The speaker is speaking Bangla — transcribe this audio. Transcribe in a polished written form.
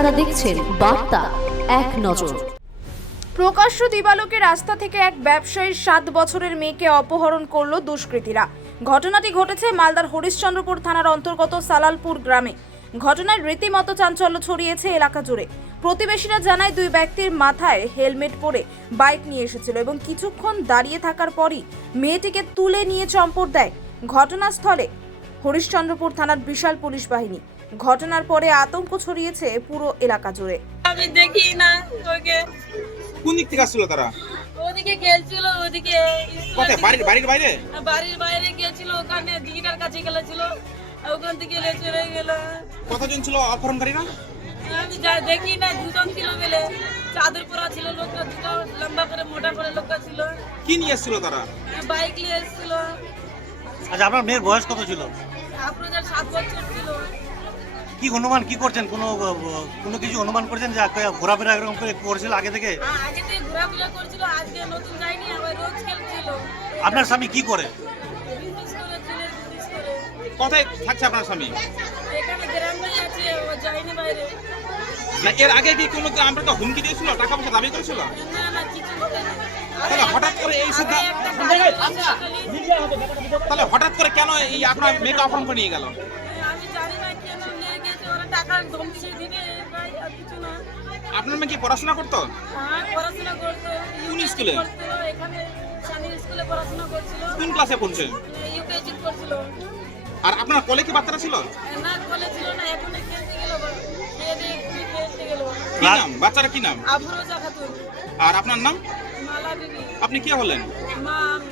আপনারা দেখছেন বার্তা এক নজর। প্রকাশ্য দিবালোকে রাস্তা থেকে এক ব্যবসায়ীর 7 বছরের মেয়েকে অপহরণ করল দুষ্কৃতীরা। ঘটনাটি ঘটেছে মালদার হরিশ্চন্দ্রপুর থানার অন্তর্গত সালালপুর গ্রামে। ঘটনায় রীতিমতো চাঞ্চল্য ছড়িয়েছে এলাকা জুড়ে। প্রতিবেশীরা জানায় দুই ব্যক্তির মাথায় হেলমেট পরে বাইক নিয়ে এসেছিল এবং কিছুক্ষণ দাঁড়িয়ে থাকার পরই মেয়েটিকে তুলে নিয়ে চম্পট দেয়। ঘটনাস্থলে হরিশ্চন্দ্রপুর থানার বিশাল পুলিশ বাহিনী। ঘটনার পরে আতঙ্ক ছড়িয়েছে পুরো এলাকা জুড়ে। আমি দেখি না ওকে। কোন দিক থেকে আসছিল তারা? ওদিকে গেছিল, ওদিকে কোথায়? বাড়ির বাইরে? বাড়ির বাইরে গেছিল, ওখানে দিঘিটার কাছে গেছিল, ওখান থেকে চলে গেল। কতজন ছিল অপহরণকারীরা? আমি যা দেখি না, দুজন ছিল বলে। চাদর পরা ছিল লোকটা, দুটো লম্বা করে মোটা করে লোকটা ছিল। কি নিয়ে আসছিল তারা? বাইক নিয়ে এসেছিল। আচ্ছা, আপনার মেয়ের বয়স কত ছিল? আপনাদের 7 বছর ছিল। কি অনুমান কি করছেন? কোনো কিছু অনুমান করছেন যে ঘোরাফেরা এরকম করে করছিল আগে থেকে? আগে থেকে ঘোরাফেরা করছিল, আজকে নতুন যায়নি, আবার রোজ খেলছিল। আপনার স্বামী কি করে? বিজনেস করে, চুলের বিজনেস করে। কোথায় থাকছে আপনার স্বামী? এখানে গ্রামে আছে, ও যায়নি বাইরে। না, এর আগে কি কোনো আমরা তো হুমকি দিয়েছিল, টাকা পয়সা দাবি করেছিল? না না, কিছু বলেনি। তাহলে হঠাৎ করে এই সিদ্ধান্ত, তাহলে হঠাৎ করে কেন এই আপনার মেয়েকে অপহরণ করে নিয়ে গেল? আমি জানি না কেন নিয়ে গেছে, ওরা টাকার ধমকি দিবে, ভাই, আর কিছু না। আপনার মেয়ে কি পড়াশোনা করতো? হ্যাঁ, পড়াশোনা করতো। কোন স্কুলে? এখানে সানির স্কুলে পড়াশোনা করছিল। কোন ক্লাসে পড়ছে? ইউকেজি করছিল। আর আপনার কোলে কি বাচ্চারা ছিল? না, কলে ছিল না, এখন খেলতে গেল। খেলতে গেল। কি নাম বাচ্চারা, কি নাম? আফরোজা খাতুন। আর আপনার নাম? মালা বিবি। আপনি কে হলেন? মা আমি।